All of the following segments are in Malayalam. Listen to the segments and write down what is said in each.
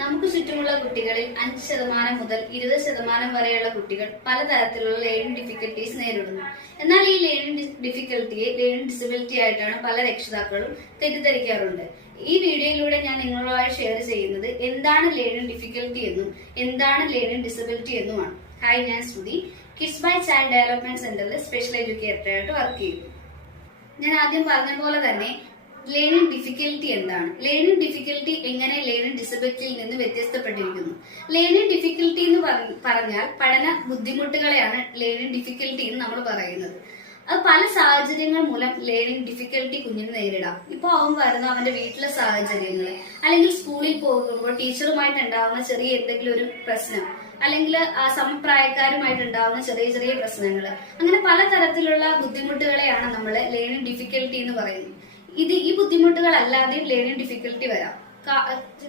നമുക്ക് ചുറ്റുമുള്ള കുട്ടികളിൽ അഞ്ച് ശതമാനം മുതൽ ഇരുപത് ശതമാനം വരെയുള്ള കുട്ടികൾ പലതരത്തിലുള്ള ലേണിംഗ് ഡിഫിക്കൽട്ടീസ് നേരിടുന്നു. എന്നാൽ ഈ ലേണിംഗ് ഡിഫിക്കൽട്ടിയെ ലേണിംഗ് ഡിസബിലിറ്റി ആയിട്ടാണ് പല രക്ഷിതാക്കളും തെറ്റിദ്ധരിക്കാറുണ്ട്. ഈ വീഡിയോയിലൂടെ ഞാൻ നിങ്ങളുമായി ഷെയർ ചെയ്യുന്നത് എന്താണ് ലേണിംഗ് ഡിഫിക്കൽട്ടി എന്നും എന്താണ് ലേണിംഗ് ഡിസബിലിറ്റി എന്നുമാണ്. ഹായ് ഞാൻ Shruti. Kids by child development സെന്ററിൽ സ്പെഷ്യൽ എഡ്യൂക്കേറ്റർ എഡ്യൂക്കേറ്ററായിട്ട് വർക്ക് ചെയ്യുന്നു. ഞാൻ ആദ്യം പറഞ്ഞ പോലെ തന്നെ ലേണിംഗ് ഡിഫിക്കൽട്ടി എന്താണ്? ലേണിംഗ് ഡിഫിക്കൽട്ടി എങ്ങനെ ലേണിംഗ് ഡിസബിലിറ്റിയിൽ നിന്ന് വ്യത്യസ്തപ്പെട്ടിരിക്കുന്നു? ലേണിംഗ് ഡിഫിക്കൽട്ടി എന്ന് പറഞ്ഞാൽ പഠന ബുദ്ധിമുട്ടുകളെയാണ് ലേണിംഗ് ഡിഫിക്കൽട്ടി എന്ന് നമ്മൾ പറയുന്നത്. അത് പല സാഹചര്യങ്ങൾ മൂലം ലേണിംഗ് ഡിഫിക്കൽട്ടി കുഞ്ഞിന് നേരിടാം. ഇപ്പൊ അവൻ വരുന്ന അവന്റെ വീട്ടിലെ സാഹചര്യങ്ങൾ അല്ലെങ്കിൽ സ്കൂളിൽ പോകുമ്പോൾ ടീച്ചറുമായിട്ട് ഉണ്ടാവുന്ന ചെറിയ എന്തെങ്കിലും ഒരു പ്രശ്നം അല്ലെങ്കിൽ സമപ്രായക്കാരുമായിട്ട് ഉണ്ടാവുന്ന ചെറിയ ചെറിയ പ്രശ്നങ്ങൾ അങ്ങനെ പലതരത്തിലുള്ള ബുദ്ധിമുട്ടുകളെയാണ് നമ്മൾ ലേണിംഗ് ഡിഫിക്കൽട്ടി എന്ന് പറയുന്നത്. ഇത് ഈ ബുദ്ധിമുട്ടുകൾ അല്ലാതെയും ലേണിംഗ് ഡിഫിക്കൽട്ടി വരാം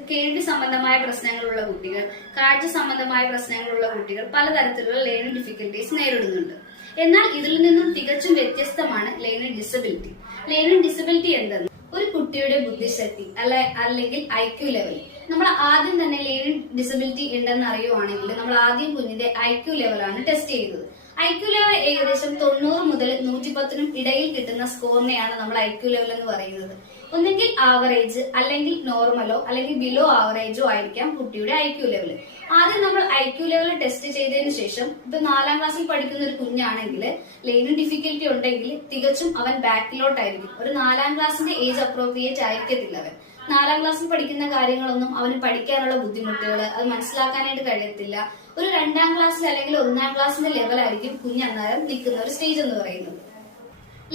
കേൾവി സംബന്ധമായ പ്രശ്നങ്ങളുള്ള കുട്ടികൾ കാഴ്ച സംബന്ധമായ പ്രശ്നങ്ങളുള്ള കുട്ടികൾ പലതരത്തിലുള്ള ലേണിംഗ് ഡിഫിക്കൽട്ടീസ് നേരിടുന്നുണ്ട്. എന്നാൽ ഇതിൽ നിന്നും തികച്ചും വ്യത്യസ്തമാണ് ലേണിംഗ് ഡിസബിലിറ്റി ലേണിംഗ് ഡിസബിലിറ്റി എന്തെന്ന്? ഒരു കുട്ടിയുടെ ബുദ്ധിശക്തി അല്ലെ അല്ലെങ്കിൽ ഐ ക്യു ലെവൽ നമ്മൾ ആദ്യം തന്നെ ലേണിംഗ് ഡിസബിലിറ്റി ഉണ്ടെന്ന് അറിയുവാണെങ്കിൽ നമ്മൾ ആദ്യം കുഞ്ഞിന്റെ ഐ ക്യു ലെവലാണ് ടെസ്റ്റ് ചെയ്യുന്നത്. ഐ ക്യു ലെവൽ ഏകദേശം തൊണ്ണൂറ് മുതൽ നൂറ്റിപ്പത്തിനും ഇടയിൽ കിട്ടുന്ന സ്കോറിനെയാണ് നമ്മൾ ഐ ക്യു ലെവൽ എന്ന് പറയുന്നത്. ഒന്നെങ്കിൽ ആവറേജ് അല്ലെങ്കിൽ നോർമലോ അല്ലെങ്കിൽ ബിലോ ആവറേജോ ആയിരിക്കാം കുട്ടിയുടെ ഐ ക്യു ലെവൽ ആദ്യം നമ്മൾ ഐ ക്യു ലെവൽ ടെസ്റ്റ് ചെയ്തതിനു ശേഷം ഇപ്പൊ നാലാം ക്ലാസ്സിൽ പഠിക്കുന്ന ഒരു കുഞ്ഞാണെങ്കിൽ ലേണിംഗ് ഡിഫിക്കൽറ്റി ഉണ്ടെങ്കിൽ തികച്ചും അവൻ ബാക്കിലോട്ടായിരിക്കും. ഒരു നാലാം ക്ലാസ്സിന്റെ ഏജ് അപ്രോപ്രിയേറ്റ് ആയിരിക്കത്തില്ല അവൻ. നാലാം ക്ലാസ്സിൽ പഠിക്കുന്ന കാര്യങ്ങളൊന്നും അവന് പഠിക്കാനുള്ള ബുദ്ധിമുട്ടുകൾ അത് മനസ്സിലാക്കാനായിട്ട് കഴിയത്തില്ല. ഒരു രണ്ടാം ക്ലാസ്സിൽ അല്ലെങ്കിൽ ഒന്നാം ക്ലാസ്സിന്റെ ലെവലായിരിക്കും കുഞ്ഞ് അന്നേരം നിൽക്കുന്ന ഒരു സ്റ്റേജ് എന്ന് പറയുന്നത്.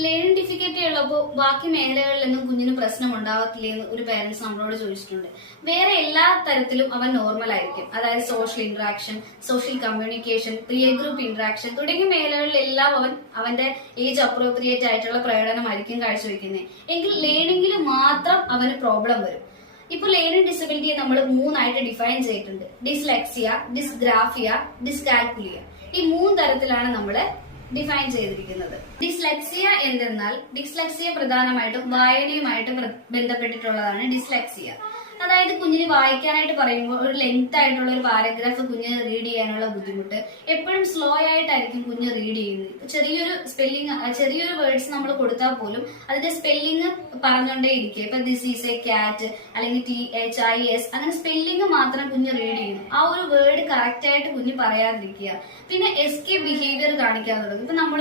ലേണിംഗ് ഡിഫിക്കൽറ്റി ഉള്ളപ്പോൾ ബാക്കി മേഖലകളിലൊന്നും കുഞ്ഞിന് പ്രശ്നം ഉണ്ടാവത്തില്ലെന്ന് ഒരു പേരൻസ് നമ്മളോട് ചോദിച്ചിട്ടുണ്ട്. വേറെ എല്ലാ തരത്തിലും അവൻ നോർമൽ ആയിരിക്കും. അതായത് social interaction social communication peer group interaction തുടങ്ങിയ മേഖലകളിലെല്ലാം അവൻ അവന്റെ ഏജ് അപ്രോപ്രിയേറ്റ് ആയിട്ടുള്ള പ്രകടനമായിരിക്കും കാഴ്ചവെക്കുന്നത് എങ്കിൽ ലേണിംഗിൽ മാത്രം അവന് പ്രോബ്ലം വരും. ഇപ്പൊ ലേണിംഗ് ഡിസബിലിറ്റിയെ നമ്മൾ മൂന്നായിട്ട് ഡിഫൈൻ ചെയ്തിട്ടുണ്ട്. ഡിസ്ലെക്സിയ ഡിസ്ഗ്രാഫിയ ഡിസ്കാൽക്കുലിയ ഈ മൂന്ന് തരത്തിലാണ് നമ്മൾ ഡിഫൈൻ ചെയ്തിരിക്കുന്നത്. ഡിസ്ലെക്സിയ എന്തെന്നാൽ ഡിസ്ലെക്സിയ പ്രധാനമായിട്ടും വായനയുമായിട്ട് ബന്ധപ്പെട്ടിട്ടുള്ളതാണ് ഡിസ്ലെക്സിയ അതായത് കുഞ്ഞിന് വായിക്കാനായിട്ട് പറയുമ്പോൾ ഒരു ലെങ്ത് ആയിട്ടുള്ള ഒരു പാരഗ്രാഫ് കുഞ്ഞ് റീഡ് ചെയ്യാനുള്ള ബുദ്ധിമുട്ട്. എപ്പോഴും സ്ലോ ആയിട്ടായിരിക്കും കുഞ്ഞ് റീഡ് ചെയ്യുന്നത്. ചെറിയൊരു സ്പെല്ലിംഗ് ചെറിയൊരു വേർഡ്സ് നമ്മൾ കൊടുത്താൽ പോലും അതിന്റെ സ്പെല്ലിംഗ് പറഞ്ഞുകൊണ്ടേ ഇരിക്കുക. ഇപ്പൊ ദിസ് ഈസ് എ ക്യാറ്റ് അല്ലെങ്കിൽ ടി എച്ച് ഐ എസ് അങ്ങനെ സ്പെല്ലിംഗ് മാത്രം കുഞ്ഞ് റീഡ് ചെയ്യുന്നു. ആ ഒരു വേർഡ് കറക്റ്റ് ആയിട്ട് കുഞ്ഞ് പറയാതിരിക്കുക. പിന്നെ എസ്കേ ബിഹേവിയർ കാണിക്കാൻ തുടങ്ങും. ഇപ്പൊ നമ്മൾ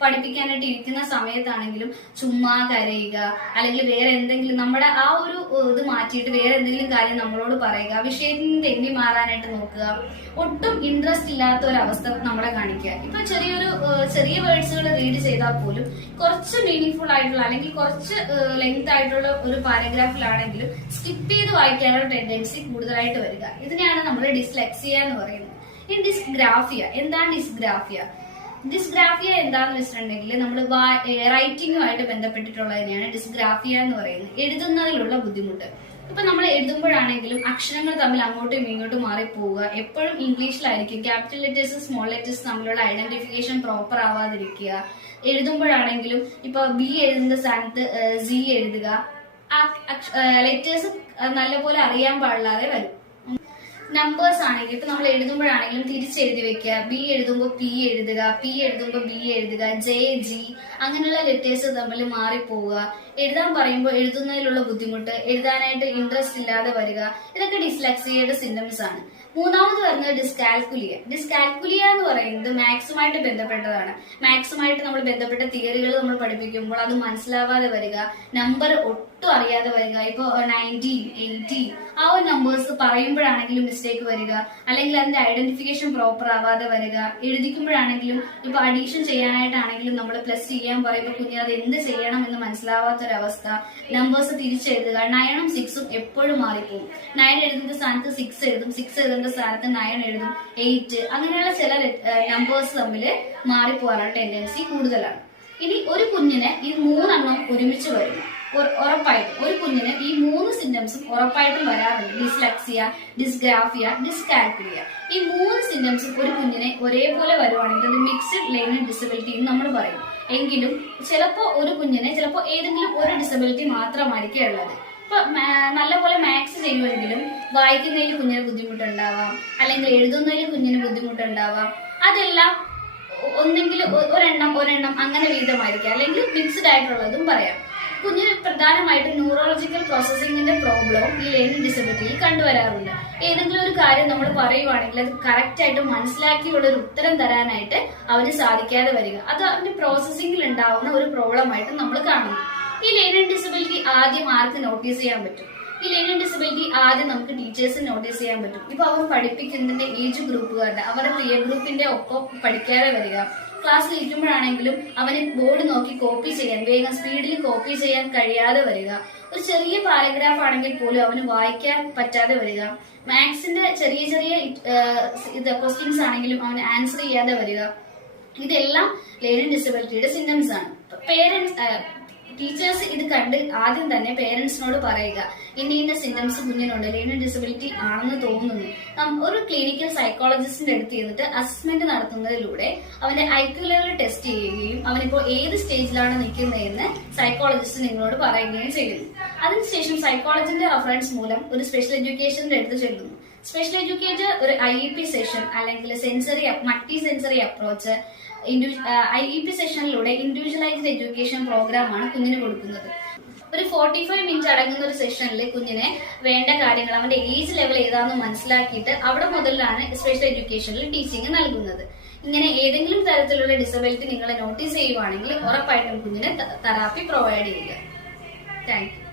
പഠിപ്പിക്കാനായിട്ട് ഇരിക്കുന്ന സമയത്താണെങ്കിലും ചുമ്മാ കരയുക അല്ലെങ്കിൽ വേറെ എന്തെങ്കിലും നമ്മുടെ ആ ഒരു ഇത് മാറ്റിയിട്ട് വേറെ എന്തെങ്കിലും കാര്യം നമ്മളോട് പറയുക വിഷയത്തിൽ നിന്ന് തെന്നി മാറാനായിട്ട് നോക്കുക ഒട്ടും ഇൻട്രസ്റ്റ് ഇല്ലാത്ത ഒരു അവസ്ഥ നമ്മളെ കാണിക്കുക. ഇപ്പൊ ചെറിയൊരു ചെറിയ വേർഡ്സുകൾ റീഡ് ചെയ്താൽ പോലും കുറച്ച് മീനിങ് ഫുൾ ആയിട്ടുള്ള അല്ലെങ്കിൽ കുറച്ച് ലെങ്ത് ആയിട്ടുള്ള ഒരു പാരഗ്രാഫിലാണെങ്കിലും സ്കിപ്പ് ചെയ്ത് വായിക്കാനുള്ള ടെൻഡൻസി കൂടുതലായിട്ട് വരിക. ഇതിനെയാണ് നമ്മൾ ഡിസ്ലെക്സിയ എന്ന് പറയുന്നത്. ഈ ഡിസ്ഗ്രാഫിയ എന്താണ് ഡിസ്ഗ്രാഫിയ ഡിസ്ഗ്രാഫിയ എന്താന്ന് വെച്ചിട്ടുണ്ടെങ്കിൽ നമ്മൾ റൈറ്റിംഗുമായിട്ട് ബന്ധപ്പെട്ടിട്ടുള്ളതിനെയാണ് ഡിസ്ഗ്രാഫിയ എന്ന് പറയുന്നത്. എഴുതുന്നതിലുള്ള ബുദ്ധിമുട്ട്. ഇപ്പൊ നമ്മൾ എഴുതുമ്പോഴാണെങ്കിലും അക്ഷരങ്ങൾ തമ്മിൽ അങ്ങോട്ടും ഇങ്ങോട്ടും മാറി പോവുക. എപ്പോഴും ഇംഗ്ലീഷിലായിരിക്കും. ക്യാപിറ്റൽ ലെറ്റേഴ്സ് സ്മോൾ ലെറ്റേഴ്സ് തമ്മിലുള്ള ഐഡന്റിഫിക്കേഷൻ പ്രോപ്പർ ആവാതിരിക്കുക. എഴുതുമ്പോഴാണെങ്കിലും ഇപ്പൊ ബി എഴുതുന്ന സ്ഥാനത്ത് സി എഴുതുക. ലെറ്റേഴ്സ് നല്ലപോലെ അറിയാൻ പാടില്ലാതെ വരും. നമ്പേഴ്സ് ആണെങ്കിൽ ഇപ്പൊ നമ്മൾ എഴുതുമ്പോഴാണെങ്കിലും തിരിച്ചെഴുതി വെക്കുക. ബി എഴുതുമ്പോൾ പി എഴുതുക പി എഴുതുമ്പോൾ ബി എഴുതുക ജെ ജി അങ്ങനെയുള്ള ലെറ്റേഴ്സ് തമ്മിൽ മാറിപ്പോവുക. എഴുതാൻ പറയുമ്പോൾ എഴുതുന്നതിലുള്ള ബുദ്ധിമുട്ട് എഴുതാനായിട്ട് ഇൻട്രസ്റ്റ് ഇല്ലാതെ വരിക. ഇതൊക്കെ ഡിസ്ലക്സിയയുടെ സിംറ്റംസ് ആണ്. മൂന്നാമത് വരുന്നത് ഡിസ്കാൽക്കുലിയ ഡിസ്കാൽക്കുലിയ എന്ന് പറയുന്നത് മാത്സുമായിട്ട് ബന്ധപ്പെട്ടതാണ്. മാത്സുമായിട്ട് നമ്മൾ ബന്ധപ്പെട്ട തിയറികൾ നമ്മൾ പഠിപ്പിക്കുമ്പോൾ അത് മനസ്സിലാവാതെ വരിക. നമ്പർ അറിയാതെ വരിക. ഇപ്പൊ നയന്റീൻ എയ്റ്റീൻ ആ ഒരു നമ്പേഴ്സ് പറയുമ്പോഴാണെങ്കിലും മിസ്റ്റേക്ക് വരിക. അല്ലെങ്കിൽ അതിന്റെ ഐഡന്റിഫിക്കേഷൻ പ്രോപ്പർ ആവാതെ വരിക. എഴുതിക്കുമ്പോഴാണെങ്കിലും ഇപ്പൊ അഡീഷൻ ചെയ്യാനായിട്ടാണെങ്കിലും നമ്മൾ പ്ലസ് ചെയ്യാൻ പറയുമ്പോൾ കുഞ്ഞു അത് എന്ത് ചെയ്യണം എന്ന് മനസ്സിലാവാത്തൊരവസ്ഥ. നമ്പേഴ്സ് തിരിച്ചെഴുതുക. നയനും സിക്സും എപ്പോഴും മാറിപ്പോകും നയൻ എഴുതുന്ന സ്ഥാനത്ത് സിക്സ് എഴുതും. സിക്സ് എഴുതുന്ന സ്ഥാനത്ത് നയൻ എഴുതും. എയ്റ്റ് അങ്ങനെയുള്ള ചില നമ്പേഴ്സ് തമ്മിൽ മാറിപ്പോകാനുള്ള ടെൻഡൻസി കൂടുതലാണ്. ഇനി ഒരു കുഞ്ഞിന് ഈ മൂന്നെണ്ണം ഒരുമിച്ച് വരും ഉറ- ഉറപ്പായിട്ടും ഒരു കുഞ്ഞിന് ഈ മൂന്ന് സിംറ്റംസും ഉറപ്പായിട്ടും വരാറുണ്ട്. ഡിസ്ലക്സിയ ഡിസ്ഗ്രാഫിയ ഡിസ്കാൽക്കുലിയ ഈ മൂന്ന് സിംറ്റംസും ഒരു കുഞ്ഞിനെ ഒരേപോലെ വരുവാണെങ്കിൽ അത് മിക്സ്ഡ് ലേണിംഗ് ഡിസബിലിറ്റി എന്ന് നമ്മൾ പറയും. എങ്കിലും ചിലപ്പോ ഒരു കുഞ്ഞിനെ ചിലപ്പോ ഏതെങ്കിലും ഒരു ഡിസബിലിറ്റി മാത്രമായിരിക്കും ഉള്ളത്. ഇപ്പൊ നല്ലപോലെ മാത്സ് ചെയ്യുമെങ്കിലും വായിക്കുന്നതിൽ കുഞ്ഞിന് ബുദ്ധിമുട്ടുണ്ടാവാം. അല്ലെങ്കിൽ എഴുതുന്നതിൽ കുഞ്ഞിന് ബുദ്ധിമുട്ടുണ്ടാവാം. അതെല്ലാം ഒന്നെങ്കിൽ ഒരെണ്ണം ഒരെണ്ണം അങ്ങനെ വീതമായിരിക്കാം. അല്ലെങ്കിൽ മിക്സ്ഡ് ആയിട്ടുള്ളതും പറയാം. കുഞ്ഞിന് പ്രധാനമായിട്ടും ന്യൂറോളജിക്കൽ പ്രോസസ്സിംഗിന്റെ പ്രോബ്ലവും ഈ ലേണിംഗ് ഡിസബിലിറ്റിയിൽ കണ്ടുവരാറുണ്ട്. ഏതെങ്കിലും ഒരു കാര്യം നമ്മൾ പറയുവാണെങ്കിൽ അത് കറക്റ്റ് ആയിട്ട് മനസ്സിലാക്കിയുള്ള ഒരു ഉത്തരം തരാനായിട്ട് അവന് സാധിക്കാതെ വരിക. അത് അവന്റെ പ്രോസസ്സിംഗിൽ ഉണ്ടാവുന്ന ഒരു പ്രോബ്ലം ആയിട്ട് നമ്മൾ കാണുന്നു. ഈ ലേണിംഗ് ഡിസബിലിറ്റി ആദ്യം ആർക്ക് നോട്ടീസ് ചെയ്യാൻ പറ്റും? ഈ ലേണിംഗ് ഡിസബിലിറ്റി ആദ്യം നമുക്ക് ടീച്ചേഴ്സിന് നോട്ടീസ് ചെയ്യാൻ പറ്റും. ഇപ്പൊ അവർ പഠിപ്പിക്കുന്നതിന്റെ ഏജ് ഗ്രൂപ്പുകാരുടെ അവരുടെ പിയർ ഗ്രൂപ്പിന്റെ ഒപ്പം പഠിക്കാതെ വരിക. ക്ലാസ്സിൽ ഇരിക്കുമ്പോഴാണെങ്കിലും അവന് ബോർഡ് നോക്കി കോപ്പി ചെയ്യാൻ വേഗം സ്പീഡിൽ കോപ്പി ചെയ്യാൻ കഴിയാതെ വരിക. ഒരു ചെറിയ പാരഗ്രാഫ് ആണെങ്കിൽ പോലും അവന് വായിക്കാൻ പറ്റാതെ വരിക. മാത്സിന്റെ ചെറിയ ചെറിയ ഇത് ക്വസ്റ്റ്യൻസ് ആണെങ്കിലും അവന് ആൻസർ ചെയ്യാതെ വരിക. ഇതെല്ലാം ലേണിംഗ് ഡിസബിലിറ്റിയുടെ സിംറ്റംസ് ആണ്. പേരൻസ് ടീച്ചേഴ്സ് ഇത് കണ്ട് ആദ്യം തന്നെ പേരൻസിനോട് പറയുക ഇന്ന ഇന്ന സിംറ്റംസ് കുഞ്ഞിനുണ്ട് ലേണിംഗ് ഡിസബിലിറ്റി ആണെന്ന് തോന്നുന്നു. ഒരു ക്ലിനിക്കൽ സൈക്കോളജിസ്റ്റിന്റെ അടുത്ത് ചെന്നിട്ട് അസസ്മെന്റ് നടത്തുന്നതിലൂടെ അവന്റെ ഐക്യു ലെവൽ ടെസ്റ്റ് ചെയ്യുകയും അവനിപ്പോൾ ഏത് സ്റ്റേജിലാണ് നിൽക്കുന്നതെന്ന് സൈക്കോളജിസ്റ്റ് നിങ്ങളോട് പറയുകയും ചെയ്യുന്നു. അതിനുശേഷം സൈക്കോളജിന്റെ റഫറൻസ് മൂലം ഒരു സ്പെഷ്യൽ എഡ്യൂക്കേഷന്റെ അടുത്ത് ചെല്ലുന്നു. സ്പെഷ്യൽ എഡ്യൂക്കേറ്റർ ഒരു ഐ ഇ പി സെഷൻ അല്ലെങ്കിൽ sensory multi sensory approach I E P സെഷനിലൂടെ individualised education programme ആണ് കുഞ്ഞിന് കൊടുക്കുന്നത്. ഒരു ഫോർട്ടി ഫൈവ് മിനിറ്റ് അടങ്ങുന്ന ഒരു സെഷനിൽ കുഞ്ഞിനെ വേണ്ട കാര്യങ്ങൾ അവന്റെ ഏജ് ലെവൽ ഏതാണെന്ന് മനസ്സിലാക്കിയിട്ട് അവിടെ മുതലാണ് സ്പെഷ്യൽ എഡ്യൂക്കേഷനിൽ ടീച്ചിങ് നൽകുന്നത്. ഇങ്ങനെ ഏതെങ്കിലും തരത്തിലുള്ള ഡിസബിലിറ്റി നിങ്ങൾ നോട്ടീസ് ചെയ്യുവാണെങ്കിൽ ഉറപ്പായിട്ടും കുഞ്ഞിന് തെറാപ്പി പ്രൊവൈഡ് ചെയ്യുക. Thank you